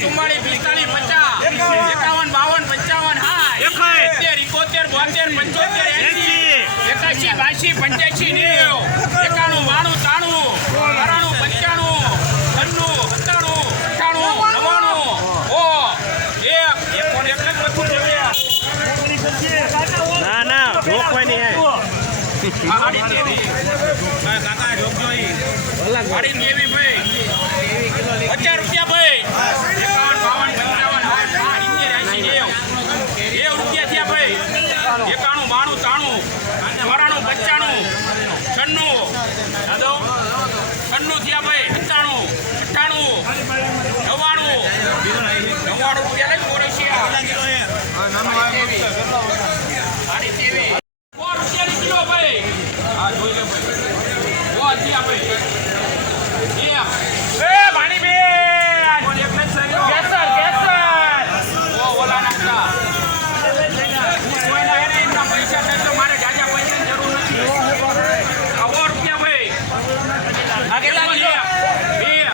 ચુમ્માળીસ પિસ્તાલીસ પચાસ એકાવન. બાવન પંચાવન હાથેર ઇકોતેર બોતેર પંચોતેર એસી એકાશી બાશી પંચ્યાસી નેવું. એકાણું બાણું ત્રાણું. અઠાણું પંચાણું. ઓ. એક. ના ના જોખવાની ગાડી દેવી ભાઈ. એકાણું. બાણું, ત્રાણું વરાણું, પંચાણું, છન્નું. દાદો છન્નું થયા ભાઈ, સત્તાણું, અઠ્ઠાણું, નવ્વાણું. નવ્વાણું રૂપિયા લઈ કોરેશિયા સાડી તેવી. ¿Qué tal?